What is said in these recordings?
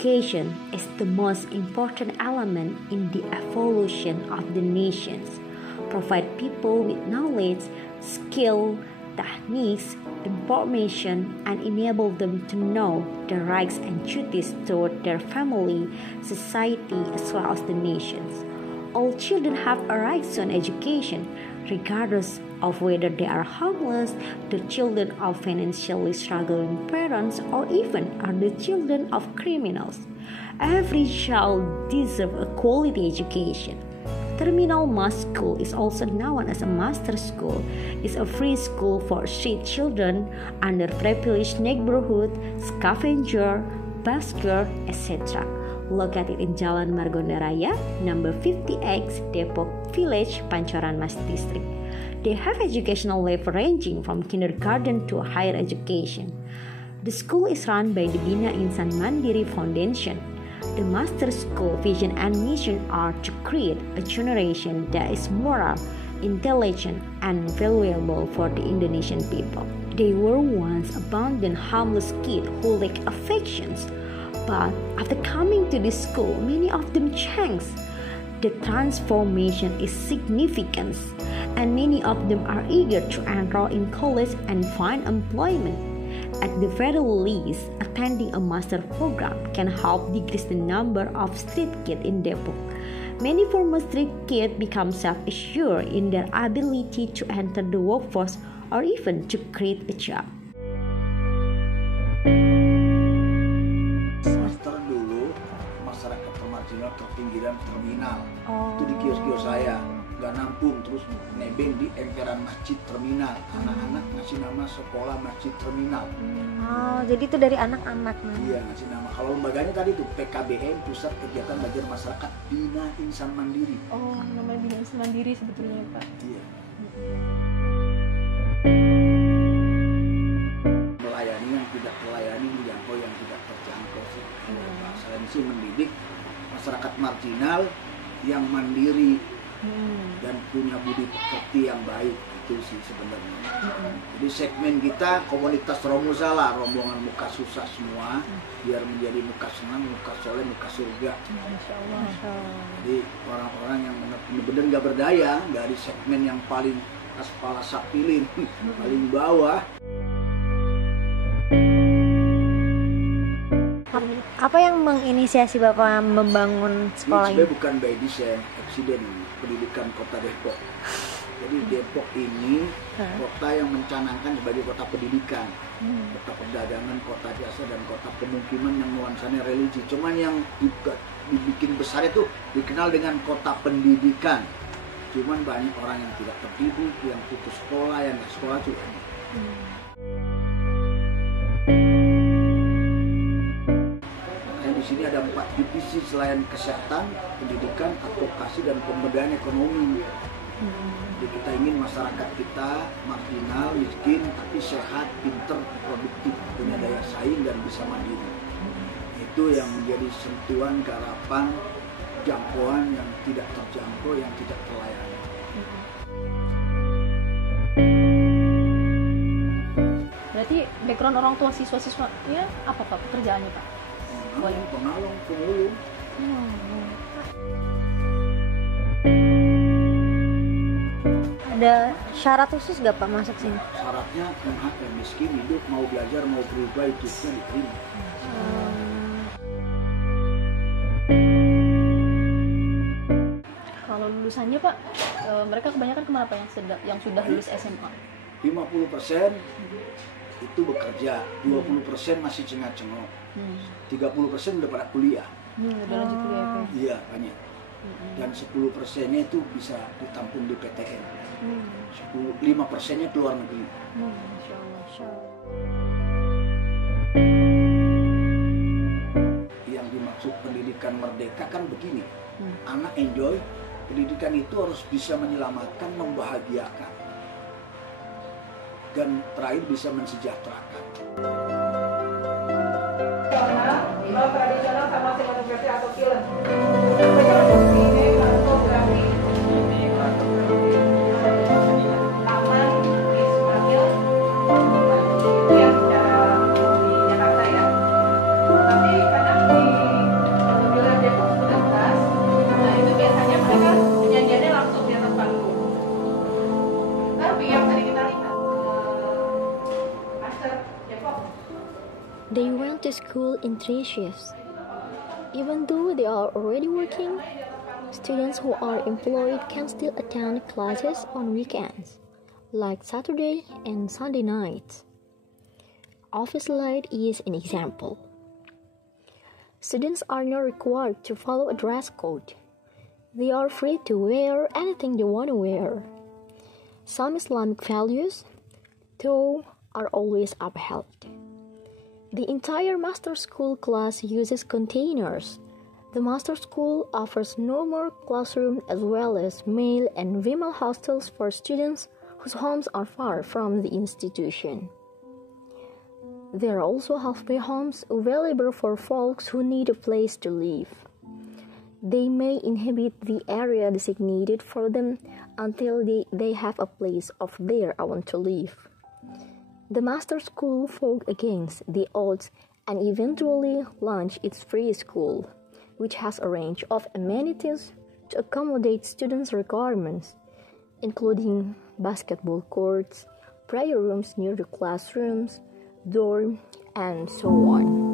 education is the most important element in the evolution of the nations. Provide people with knowledge, skill, techniques, information, and enable them to know the rights and duties toward their family, society, as well as the nations. All children have a right to an education, regardless of whether they are homeless, the children of financially struggling parents, or even are the children of criminals. Every child deserves a quality education. Terminal Mas School is also known as a master school. It's a free school for street children, underprivileged neighborhood, scavenger, busker, etc. Located in Jalan Margonda Raya, number 50X, Depok Village, Pancoran Mas District. They have educational level ranging from kindergarten to higher education. The school is run by the Bina Insan Mandiri Foundation. The master school vision and mission are to create a generation that is moral, intelligent, and valuable for the Indonesian people. They were once abandoned homeless kids who lacked affections, but after coming to this school, many of them changed. The transformation is significant, and many of them are eager to enroll in college and find employment. At the very least, attending a master program can help decrease the number of street kids in Depok. Many former street kids become self-assured in their ability to enter the workforce or even to create a job. Semester dulu masyarakat termarginal, terpinggiran, terminal. Itu di kios-kios saya. Gak nampung, terus nebeng di emperan masjid terminal. Anak-anak ngasih nama sekolah masjid terminal. Oh, jadi itu dari anak-anak nih. Iya, ngasih nama. Kalau lembaganya tadi tuh PKBM, Pusat Kegiatan Belajar Masyarakat Bina Insan Mandiri. Oh, namanya Bina Insan Mandiri sebetulnya Pak. Iya. Melayani yang tidak terlayani, menjangkau yang tidak terjangkau sih. Selain sih mendidik masyarakat marginal yang mandiri. Dan punya budi pekerti yang baik, itu sih sebenarnya. Jadi segmen kita komunitas Romuzala, rombongan muka susah semua, biar menjadi muka senang, muka soleh, muka surga. Masya Allah. Jadi orang-orang yang benar-benar nggak berdaya, dari segmen yang paling kepala sapilin, paling bawah. Apa yang menginisiasi Bapak membangun sekolah ini? Sebenarnya bukan by design, accident pendidikan kota Depok. Jadi Depok ini kota yang mencanangkan sebagai kota pendidikan, kota perdagangan, kota jasa, dan kota pemukiman yang nuansanya religi. Cuman yang dibikin besar itu dikenal dengan kota pendidikan. Cuman banyak orang yang tidak terdidik, yang putus sekolah, yang nggak sekolah juga. Di sini ada 4 divisi selain kesehatan, pendidikan, advokasi, dan pemberdayaan ekonomi. Jadi kita ingin masyarakat kita marginal, miskin, tapi sehat, pinter, produktif, punya daya saing, dan bisa mandiri. Itu yang menjadi sentuhan harapan jangkauan yang tidak terjangkau, yang tidak terlayani. Berarti background orang tua siswa-siswanya apa Pak pekerjaannya Pak? Pengalung, pemulung. Ada syarat khusus gak Pak masuk sini? Syaratnya yang miskin hidup, mau belajar, mau berubah, itu diterima. Kalau lulusannya Pak, mereka kebanyakan kemana Pak yang sudah lulus SMA? 50% itu bekerja, 20% masih cengah-cengok, 30% udah pada kuliah. Udah lanjut kuliah Pak? Iya, banyak. Dan 10%-nya itu bisa ditampung di PTN. 5%-nya keluar negeri. Masya Allah. Yang dimaksud pendidikan merdeka kan begini, anak enjoy, pendidikan itu harus bisa menyelamatkan, membahagiakan, dan terakhir bisa mensejahterakan. Tradisional sama sinematografi atau film. Taman Ismail ya secara di Jakarta ya. Tapi kadang di They went to school in 3 shifts. Even though they are already working, students who are employed can still attend classes on weekends, like Saturday and Sunday nights. Office Light is an example. Students are not required to follow a dress code. They are free to wear anything they want to wear. Some Islamic values, though, are always upheld. The entire master school class uses containers. The master school offers normal classroom as well as male and female hostels for students whose homes are far from the institution. There are also halfway homes available for folks who need a place to live. They may inhabit the area designated for them until they have a place of their own to live. The master school fought against the odds and eventually launched its free school, which has a range of amenities to accommodate students' requirements, including basketball courts, prayer rooms near the classrooms, dorm, and so on.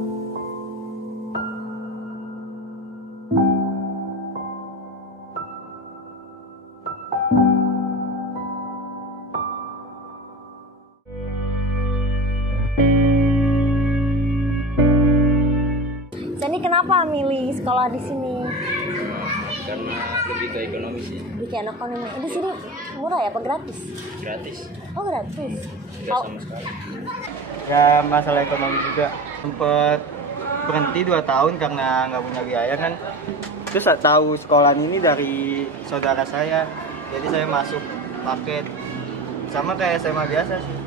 Jadi kenapa milih sekolah di sini? Karena lebih ke ekonomi sih. Bikin ekonomi. Di sini murah ya, apa gratis? Gratis. Oh, gratis. Tidak sama sekali. Ya masalah ekonomi juga. Sempet berhenti 2 tahun karena nggak punya biaya kan. Terus saya tahu sekolahan ini dari saudara saya. Jadi saya masuk paket. Sama kayak SMA biasa sih.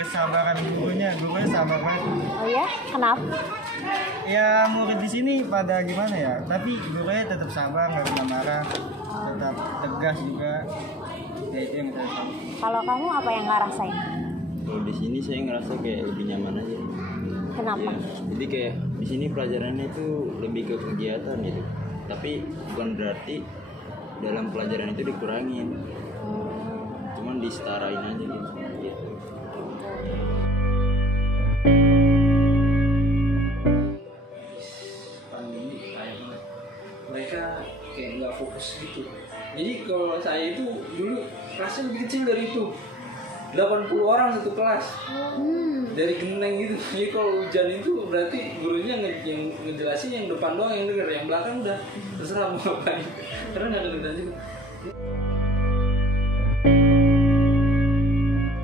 Kesabaran gurunya sabar banget. Oh ya? Kenapa? Ya murid di sini pada gimana ya, tapi gurunya tetap sabar, nggak pernah marah, tetap tegas juga. Ya itu yang saya tahu. Kalau kamu apa yang nggak rasain? Kalau di sini saya ngerasa kayak lebih nyaman aja. Kenapa? Ya, jadi kayak di sini pelajarannya itu lebih ke kegiatan gitu. Tapi bukan berarti dalam pelajaran itu dikurangin. Cuman disetarain aja gitu. Mereka kayak nggak fokus gitu. Jadi kalau saya itu dulu kelasnya lebih kecil dari itu, 80 orang satu kelas, dari geneng gitu. Jadi kalau hujan itu berarti gurunya yang ngejelasin yang depan doang yang denger, yang belakang udah terserah mau ngapain karena nggak ada kerjaan juga.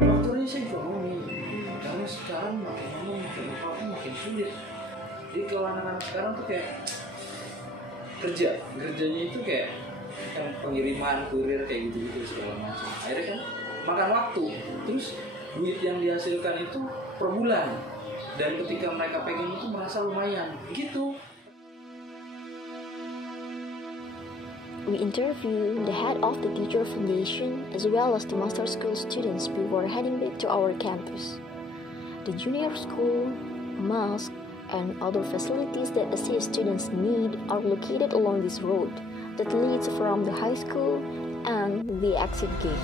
Faktornya saya ekonomi, karena sekarang makin lama makin sulit. Jadi kalau anak-anak sekarang tuh kayak kerjanya itu kayak yang pengiriman kurir kayak gitu segala macam. Akhirnya kan makan waktu, terus duit yang dihasilkan itu per bulan, dan ketika mereka pengen itu merasa lumayan gitu. We interviewed the head of the Teacher Foundation as well as the master school students before heading back to our campus. The junior school, mosque, and other facilities that assist students need are located along this road that leads from the high school and the exit gate.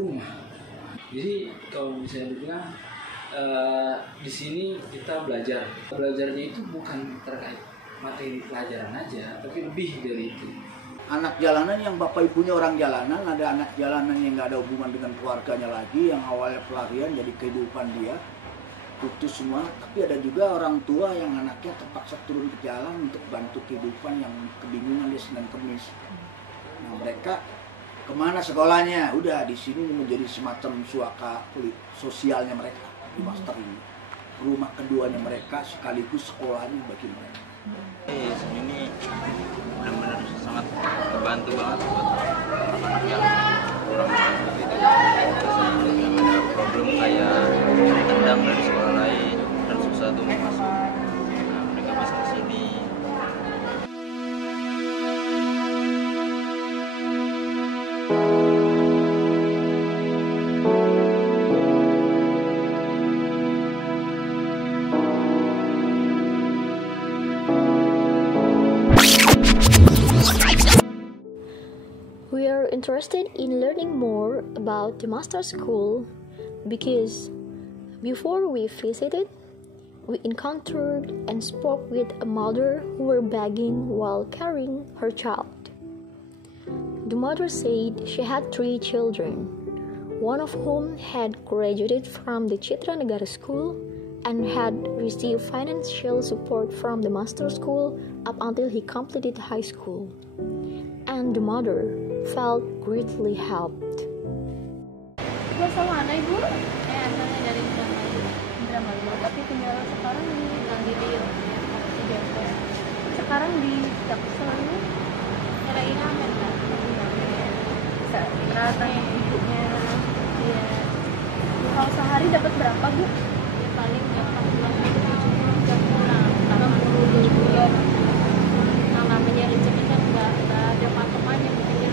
Rumah. Jadi kalau misalnya dibilang di sini kita belajarnya itu bukan terkait materi pelajaran aja, tapi lebih dari itu. Anak jalanan yang bapak ibunya orang jalanan, ada anak jalanan yang nggak ada hubungan dengan keluarganya lagi, yang awalnya pelarian jadi kehidupan dia putus semua. Tapi ada juga orang tua yang anaknya terpaksa turun ke jalan untuk bantu kehidupan yang kebingungan di Senin Kemis. Nah mereka kemana sekolahnya? Udah di sini menjadi semacam suaka sosialnya mereka di master ini. Rumah keduanya mereka sekaligus sekolahnya bagi mereka. Ini benar-benar sangat membantu banget buat anak-anak yang kurang mampu gitu. Terus yang ada problem kayak tendang dari sekolah lain dan susah tuh masuk. Nah, mereka bisa kesini. interested in learning more about the master school because before we visited, we encountered and spoke with a mother who were begging while carrying her child. The mother said she had 3 children, one of whom had graduated from the Citra Negara School and had received financial support from the master school up until he completed high school. And the mother felt greatly helped. Gue sama anak ibu, asalnya dari Indramayu, tapi tinggal sekarang di Rio, di Depok. Sekarang di Jaksel ini nyari ramen kan, rata ibunya. Ya, kalau sehari dapat berapa bu? Ya paling 40 jam pulang, 60 bulan. Nah, namanya rezeki kan nggak ada patokannya, mungkin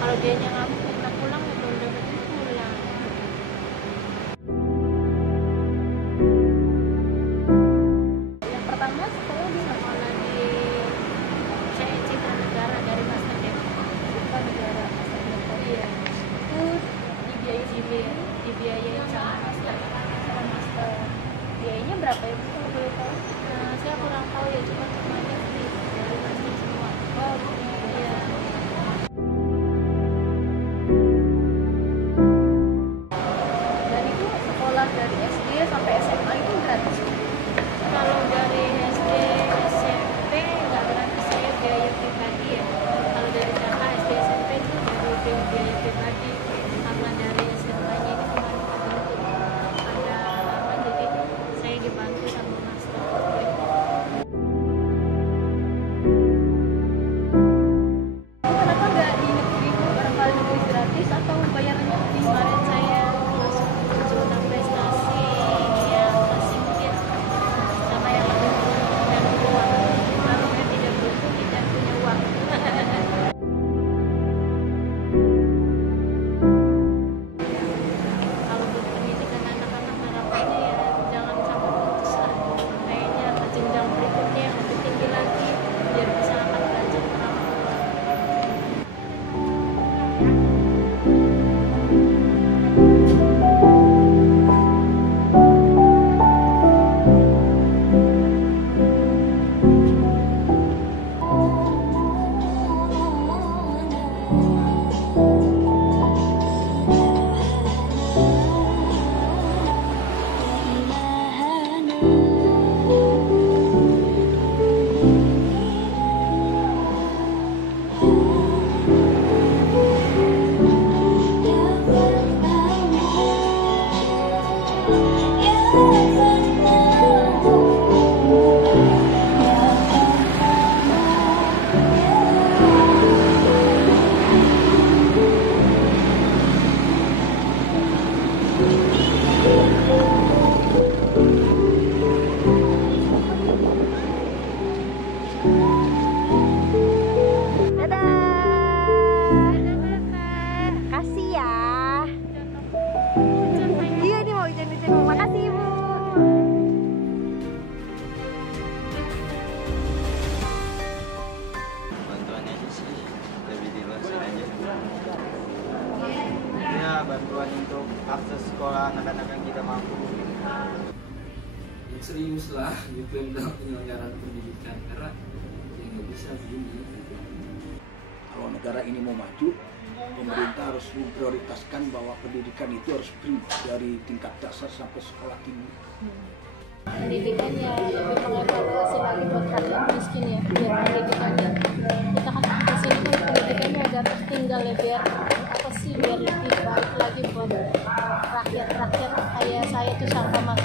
kalau dia nggak pulang ya belum dapat pulang. Yang pertama sekolah di Citra Negara dari Master Depok. Citra Negara Master Depok. Iya. Itu dibiayain sama master. Biayanya berapa ya bu kalau boleh tahu? Nah, saya kurang tahu ya, cuma semuanya sih dari master semua. Oh iya. Dan itu sekolah dari SD sampai SMA itu gratis. Kalau dari SD SMP nggak gratis, saya biaya pribadi ya. Kalau dari kakak SD SMP itu dari biaya pribadi, karena dari SMA-nya ini cuma dibantu ada apa, jadi saya dibantu sama master. Kenapa nggak di negeri, barangkali negeri gratis atau bayarannya kemarin saya masuk zona prestasi yang masih mungkin sama yang lebih dan uang, kalau saya tidak butuh tidak punya uang. Kalau buat pendidikan anak-anak harapannya ya jangan sampai putus lah, kayaknya ke jenjang berikutnya yang lebih tinggi lagi biar bisa angkat derajat orang tua. Kasih ya. Iya nih mau hujan-hujan. Makasih ibu. Bantuannya aja sih lebih diluasin aja. Ya, bantuan untuk akses sekolah anak-anak yang tidak mampu. Ya, serius lah gitu dalam penyelenggaraan pendidikan, karena ya nggak bisa begini. Kalau negara ini mau maju, pemerintah harus memprioritaskan bahwa pendidikan itu harus free dari tingkat dasar sampai sekolah tinggi. Pendidikan ya lebih mengevaluasi lagi buat rakyat miskin ya, biar pendidikannya kita kan di sini kan pendidikannya agak tertinggal ya, biar apa sih biar lebih baik lagi buat rakyat kayak saya tuh sama mas